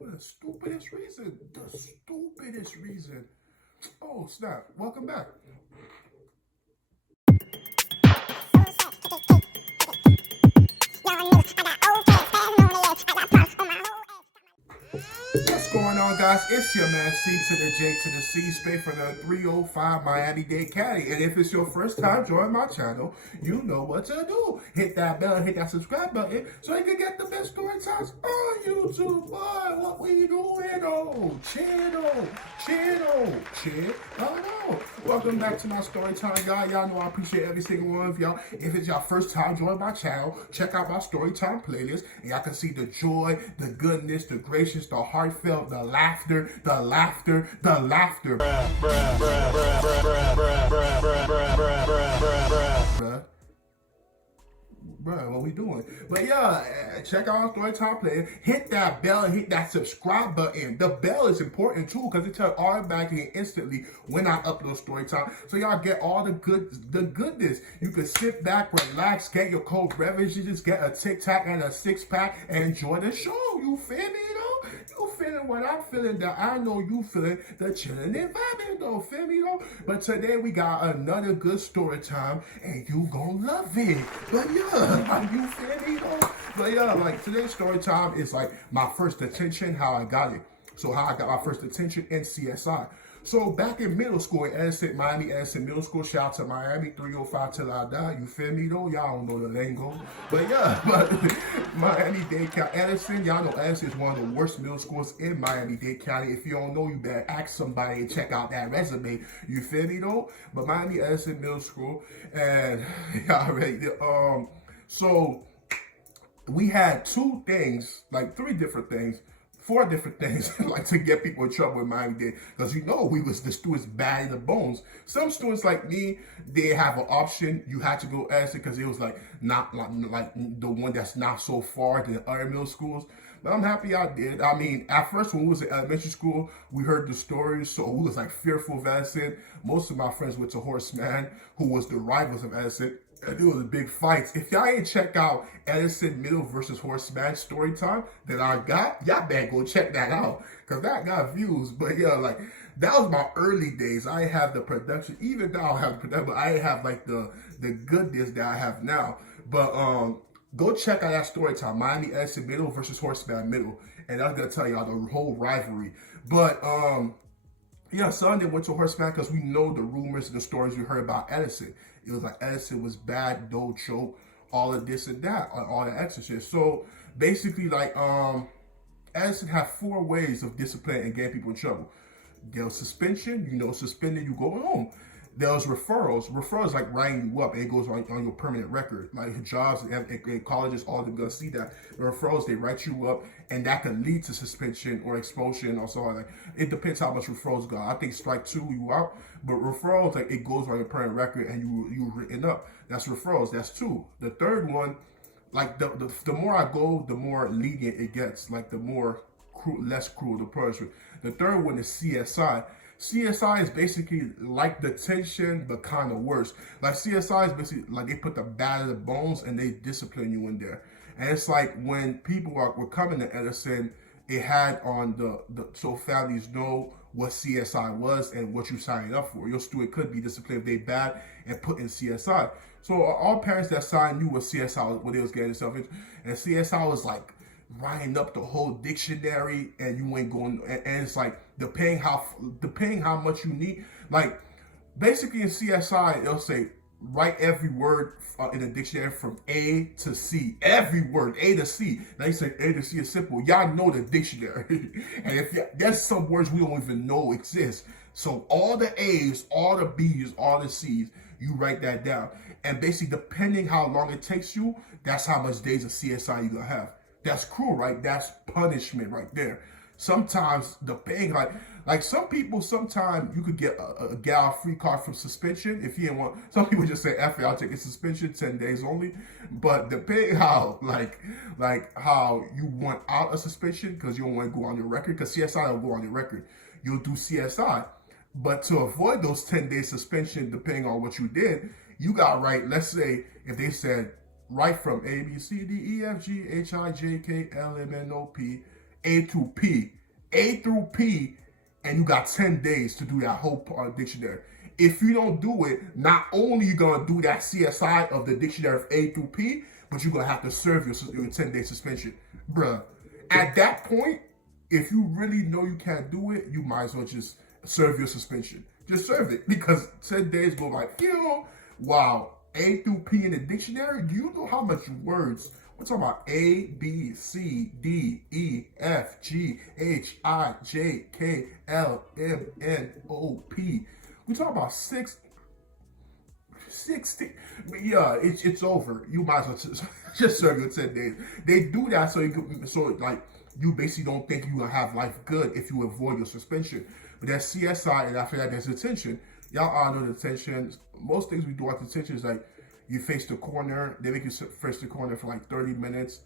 For the stupidest reason. The stupidest reason. Oh, snap. Welcome back. What's going on, guys? It's your man C to the J to the C, straight from the 305 Miami-Dade Caddy. And if it's your first time joining my channel, you know what to do. Hit that bell, hit that subscribe button, so you can get the best story times on YouTube. Boy, what we doing? Oh, chill. Welcome back to my story time, guys. Y'all know I appreciate every single one of y'all. If it's your first time joining my channel, check out my story time playlist, and y'all can see the joy, the goodness, the gracious, the heartfelt, the laughter. Bruh, what we doing? But yeah, check out our Storytime player. Hit that bell and hit that subscribe button. The bell is important too because it tells automatically and instantly when I upload Storytime. So y'all get all the goodness. You can sit back, relax, get your cold beverages, get a Tic Tac and a 6-pack, and enjoy the show. You feel me, though? You feeling what I'm feeling, that I know you feeling, the chilling and vibing, though. Feel me, though? But today we got another good story time, and you gonna love it. But yeah, like, you feel me, though? But yeah, like, today's story time is like my first detention, how I got it. So how I got my first detention in CSI. So back in middle school in Edison, Miami Edison Middle School, shout out to Miami 305 till I die. You feel me though? Y'all don't know the lingo. But yeah, but Miami-Dade County, Edison, y'all know Edison is one of the worst middle schools in Miami-Dade County. If you don't know, you better ask somebody and check out that resume. You feel me though? But Miami Edison Middle School, and y'all ready? So we had two things, like three different things, four different things, like to get people in trouble in Miami-Dade, because you know we was the students bad in the bones. Some students like me, they have an option. You had to go Edison because it was like not like the one that's not so far to the other middle schools. But I'm happy I did. I mean, at first when we was in elementary school, we heard the stories, so we was like fearful of Edison. Most of my friends went to Horseman, who was the rivals of Edison. And there was big fights. If y'all ain't check out Edison Middle versus Horseman story time that I got, y'all better go check that out. Cause that got views. But yeah, like that was my early days. I didn't have the production, even though I have the production, but I didn't have like the goodness that I have now. But go check out that story time, Miami Edison Middle versus Horseman Middle. And that's gonna tell y'all the whole rivalry. But yeah, Sunday went to Horseman because we know the rumors and the stories we heard about Edison. It was like Edison was bad, no choke, all of this and that, all that extra shit. So basically, like, Edison had 4 ways of discipline and getting people in trouble. There was suspension, suspended, you go home. There was referrals. Referrals like writing you up, and it goes on your permanent record. Like jobs and colleges, all of them gonna see that. The referrals, they write you up, and that can lead to suspension or expulsion or so on. Like it depends how much referrals go. I think strike 2, you out. But referrals, like it goes on your permanent record, and you written up. That's referrals. That's 2. The third one, like the more I go, the more lenient it gets. Like the more less cruel the punishment. The third one is CSI. CSI is basically like detention, but kind of worse. Like CSI is basically like they put the bad in the bones and they discipline you in there. And it's like when people were coming to Edison, it had on so families know what CSI was and what you signed up for. Your student could be disciplined if they bad and put in CSI. So all parents that signed knew what CSI, what they was getting themselves into. And CSI was like writing up the whole dictionary, and you ain't going, and it's like depending how much you need. Like basically in CSI, they'll say write every word in the dictionary from A to C. Every word, A to C. They say A to C is simple. Y'all know the dictionary, and if there's some words we don't even know exist. So all the A's, all the B's, all the C's, you write that down. And basically, depending how long it takes you, that's how much days of CSI you're gonna have. That's cruel, right? That's punishment right there. Sometimes the paying, like some people, sometimes you could get a gal free card from suspension if you didn't want. Some people just say, "F it, I'll take a suspension, 10 days only." But depending how, like how you want out a suspension because you don't want to go on your record, because CSI don't go on your record. You'll do CSI, but to avoid those 10-day suspension, depending on what you did, you got right. Let's say if they said right from A, B, C, D, E, F, G, H, I, J, K, L, M, N, O, P, A through P. A through P, and you got 10 days to do that whole dictionary. If you don't do it, not only you going to do that CSI of the dictionary of A through P, but you're going to have to serve your 10-day suspension. Bruh, at that point, if you really know you can't do it, you might as well just serve your suspension. Just serve it, because 10 days go like, wow, A through P in the dictionary? Do you know how much words? We're talking about A, B, C, D, E, F, G, H, I, J, K, L, M, N, O, P. We talking about 60. Yeah, it's over. You might as well just serve your 10 days. They do that so you basically don't think you're gonna have life good if you avoid your suspension. But that's CSI, and after that there's detention. Y'all all know detention. Most things we do at detention is like you face the corner. They make you face the corner for like 30 minutes.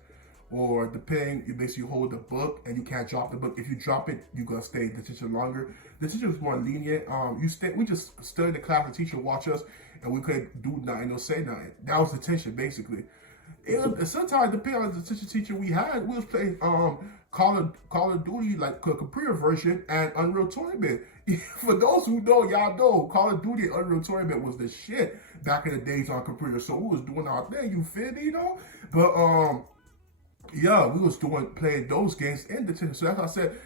Or depending, you basically hold the book and you can't drop the book. If you drop it, you're gonna stay in detention longer. Detention is more lenient. We just stood in the class, the teacher watch us, and we couldn't do nothing or say nothing. That was detention basically. Sometimes depending on the detention teacher we had, we was playing Call of Duty, like a computer version, and Unreal Tournament. For those who know, y'all know Call of Duty and Unreal Tournament was the shit back in the days on computers. So we was doing our thing, you feel me, But yeah, we was playing those games in detention. So that's why I said,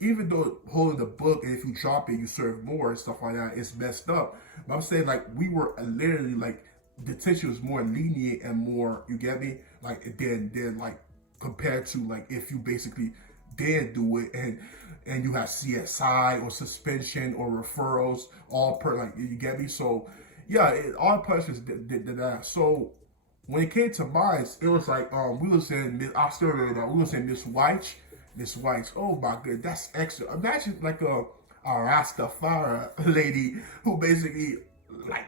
even though holding the book and if you drop it, you serve more and stuff like that, it's messed up. But I'm saying like we were literally like detention was more lenient and more, you get me? Like then like compared to like if you basically did do it and you have CSI or suspension or referrals all per, like, you get me? So yeah, all punishments did that. So when it came to mine, it was like we was in I still remember that we was in Miss White's. Oh my god, that's extra. Imagine like a Rastafari lady who basically like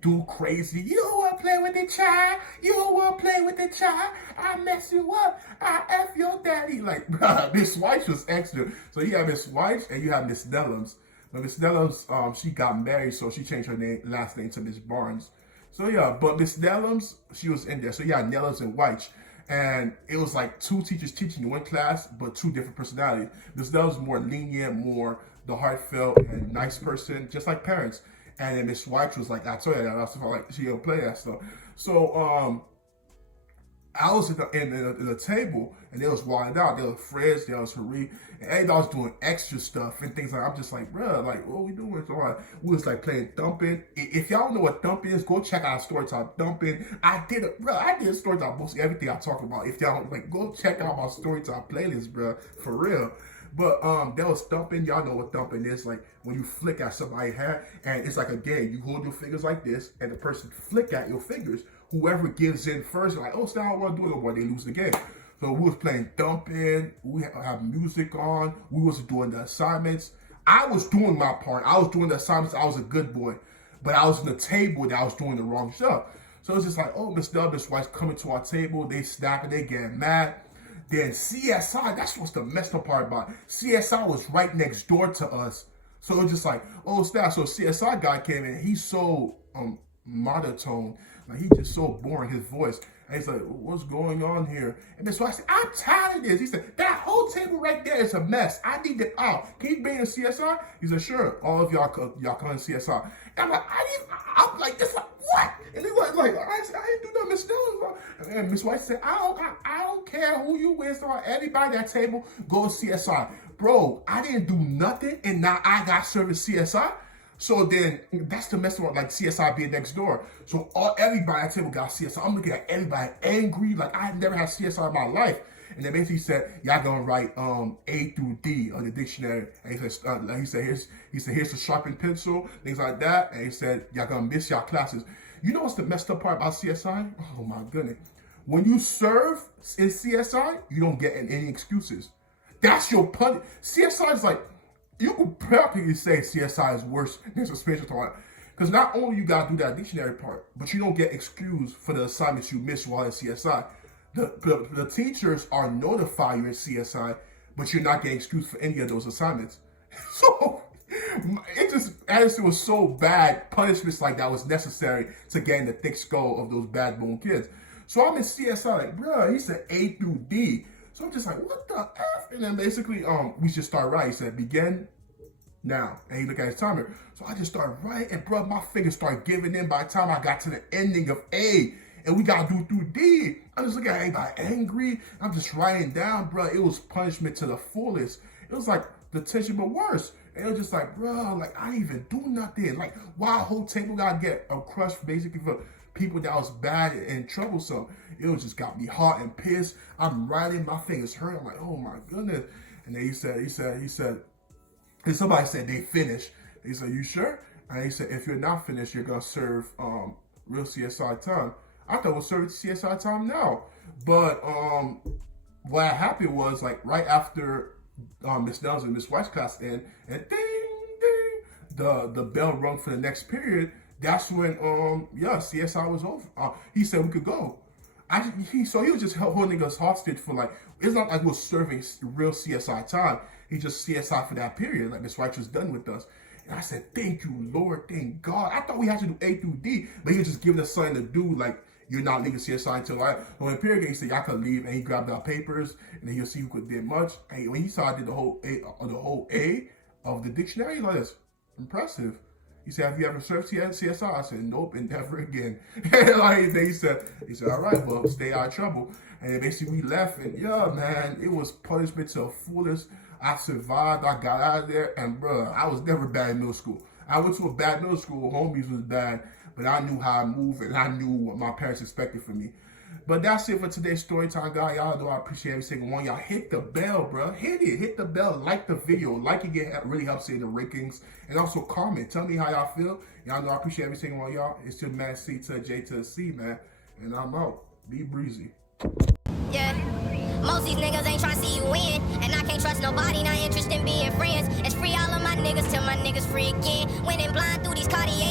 do crazy. You don't want to play with the child. You don't want to play with the child. I mess you up. I F your daddy. Like, Miss White was extra. So you have Miss White and you have Miss Nellums. But Miss Nellums, she got married, so she changed her last name to Miss Barnes. So yeah, but Miss Nellums, she was in there. So yeah, Nellums and White. And it was like two teachers teaching in one class, but two different personalities. Miss Nellums was more lenient, more the heartfelt and nice person, just like parents. And then Miss White was like, I told you that, I was like, she don't play that stuff. So I was in the table, and they was wilding out. There was Fred, there was Harry, and everybody was doing extra stuff and things like that. I'm just like, bro, like, what we doing? So we was like playing thumping. If y'all know what thumping is, go check out Storytime thumping. I did Storytime, mostly everything I talk about. If y'all like, go check out my Storytime playlist, bro, for real. But that was thumping. Y'all know what thumping is. Like when you flick at somebody's hair, and it's like a game. You hold your fingers like this, and the person flick at your fingers. Whoever gives in first, like, oh, I don't want to do it no more. They lose the game. So we was playing thumping. We have music on. We was doing the assignments. I was doing my part. I was doing the assignments. I was a good boy. But I was in the table that I was doing the wrong stuff. So it's just like, oh, Miss Miss White's coming to our table. They snapping. They getting mad. Then CSI, that's what's the messed up part about it. CSI was right next door to us. So it was just like, oh, snap. So CSI guy came in. He's so monotone. Like, he's just so boring, his voice. And he's like, what's going on here? And then so I said, I'm tired of this. He said, that whole table right there is a mess. I need it out. Can you bring in CSI? He said, sure. All of y'all come in CSI. And I'm like, I'm like, this like, what? And he was like, I didn't do nothing, Miss Dillon. And Miss White said, I don't care who you with. So everybody at that table, go to CSI. Bro, I didn't do nothing, and now I got service CSI. So then that's the mess about like CSI being next door. So everybody at the table got CSI. I'm looking at everybody angry, like I never had CSI in my life. And then basically he said, y'all gonna write A through D on the dictionary. And he said, here's the sharpened pencil, things like that. And he said, y'all gonna miss y'all classes. You know what's the messed up part about CSI? Oh my goodness. When you serve in CSI, you don't get any excuses. That's your punishment. CSI is like, you could practically say CSI is worse than suspension time. Because not only you got to do that dictionary part, but you don't get excused for the assignments you missed while in CSI. The teachers are notifying you in CSI, but you're not getting excused for any of those assignments. So it just, as it was so bad, punishments like that was necessary to get in the thick skull of those bad bone kids. So I'm in CSI like, bro, he said A through D. So I'm just like, what the F? And then basically, we just start writing. He said, begin now. And he looked at his timer. So I just started writing, and bro, my fingers started giving in by the time I got to the ending of A. And we gotta do through D. I just look at everybody angry. I'm just writing down, bro. It was punishment to the fullest. It was like detention, but worse. And it was just like, bro, like I didn't even do nothing. Like, why a whole table gotta get a crush basically for people that was bad and troublesome? It was just got me hot and pissed. I'm writing, my fingers hurt. I'm like, oh my goodness. And then he said, and somebody said they finished. He said, you sure? And he said, if you're not finished, you're gonna serve real CSI time. I thought we'll serve CSI time now. But what happened was, like, right after Miss Nels and Miss White's class in, and ding, ding, the bell rung for the next period. That's when, CSI was over. He said we could go. So he was just holding us hostage for, like, it's not like we're serving real CSI time. He just CSI for that period. Like, Miss White was done with us. And I said, thank you, Lord, thank God. I thought we had to do A through D, but he was just giving us something to do, like, you're not leaving CSI until when period he said y'all could leave, and he grabbed our papers, and then he'll see who could did much. And when he saw I did the whole A of the dictionary, he like, that's impressive. He said, have you ever served CSI? I said, nope, and never again. And like he said, all right, well, stay out of trouble. And then basically we left, and yeah, man, it was punishment to the fullest. I survived, I got out of there, and bro, I was never bad in middle school. I went to a bad middle school, homies was bad, but I knew how I moved, and I knew what my parents expected from me. But that's it for today's story time, guys. Y'all know I appreciate every single one. Y'all hit the bell, bro. Hit the bell. Like the video. Like it really helps in the rankings. And also comment. Tell me how y'all feel. Y'all know I appreciate every single one of y'all. It's your man C to J to C, man. And I'm out. Be breezy. Yeah. Most these niggas ain't tryna see you win. And I can't trust nobody, not interested in being friends. It's free all of my niggas till my niggas free again. Winning blind through these Cartier